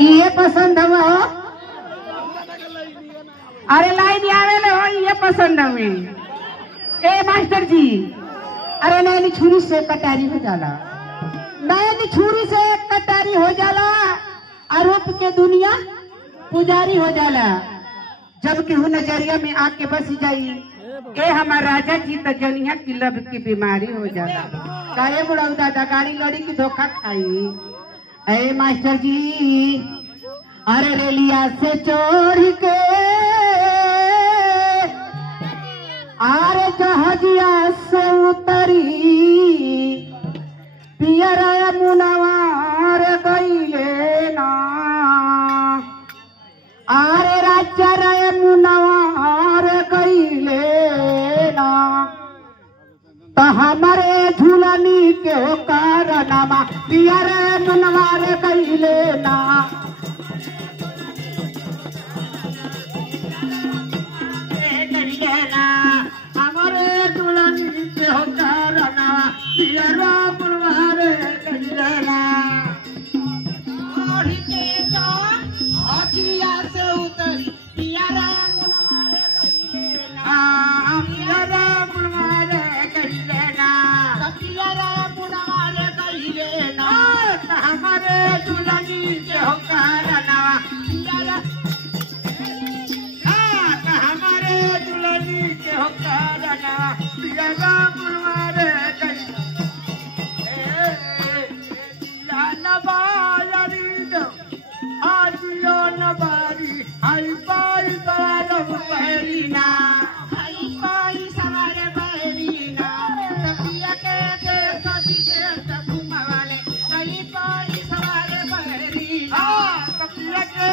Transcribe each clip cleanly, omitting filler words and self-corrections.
ये पसंद हो अरे लाइन आवे हो ये पसंद हमें ए मास्टर जी अरे नैनी छुरी से कटारी हो जाला नैनी छुरी से कटारी हो जाला आरोप के दुनिया पुजारी हो जाला जब केहू नजरिया में आके बस जाई ए हमार राजा जी तो जनिया की लब की बीमारी हो जाला काहे बुढ़ाऊ दादा गाड़ी लड़ी की धोखा खाई ए मास्टर जी अरे रेलिया से चोरी के आरे जहाजिया से उतरी पियर मुनवार गईले ना आरे राजा रे मुनवार गईले ना तो हमारे झूलनी के कारणमा पियर मुनवार गईले ना हमारे दुल्हनी के कारणमा पियर मुनवार गईले ना से उतरी पियारा मुनवार गईले ना पियारा मुनवार गईले ना पियारा मुनवार गईले ना हमारे दुल्हनी के कारणवा पियारा हमारे दुल्हनी के कारणवा पियारा मुनवार गईले नवारी दो आजियो नवारी आई पाई सवार बहरीना आई पाई सवार बहरीना तकिया के सभी के घुमावाले आई पाई सवार बहरीना तकिया के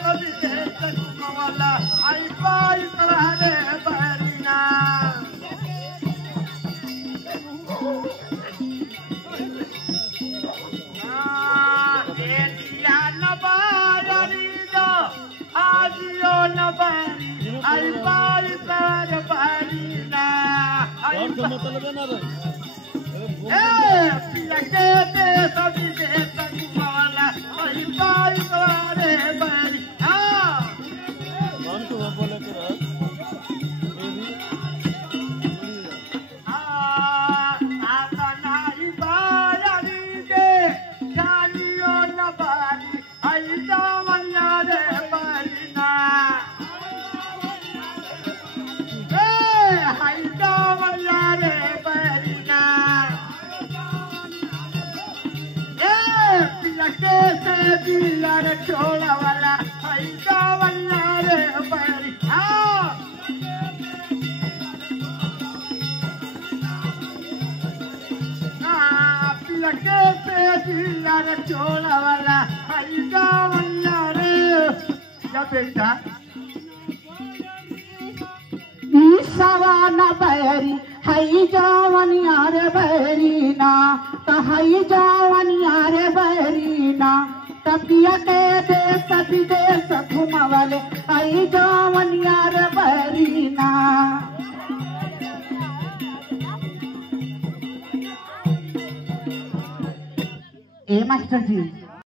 सभी के घुमावाला आई पाई सवार बहरीना आई पाई सवार बहरीना आई मतलब है ना ए पिया के सभी के घुमावाला आई पाई सवार बहरीना कौन को बोले तेरा नाई बारी दे जानियो न बारी आई जावनिया रे बहरीना छोड़ा वाला रे बहरी लगे से दिला रे छोड़ा वाला रे जब बेटा सवाना बहरी हई जावनिया रे बहरीना तो हई जावनिया रे बहरीना तपिया के देश विदेश घुमावले हई जावनिया रे बहरीना ए मास्टर जी